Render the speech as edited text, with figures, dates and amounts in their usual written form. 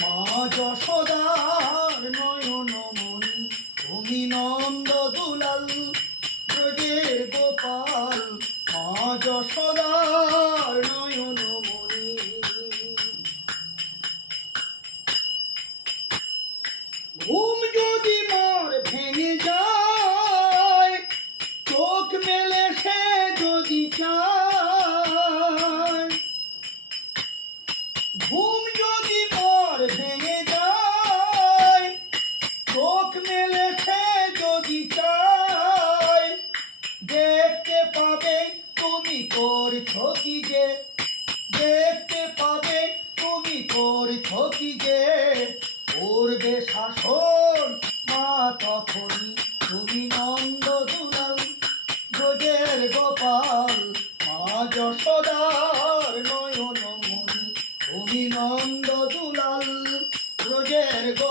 মা যশোদার নয়নমণি তুমি নন্দ দুলাল ব্রজের গোপাল মা যশোদার নয়নমণি। ঘুম যদি মোর ভেঙে যায় চোখ মেলে সে যদি চায়, ঘুম যদি মোর ভেঙে যায় চোখ মেলে সে যদি চায়, দেখতে পাবে তুমি করছো কি যে, দেখতে পাবে তুমি করছো কি যে, করবে শাসন মা তখনই তুমি নন্দ দুলাল ব্রজের গোপাল মা যশোদার নয়নমণি তুমি নন্দ দুলাল ব্রজের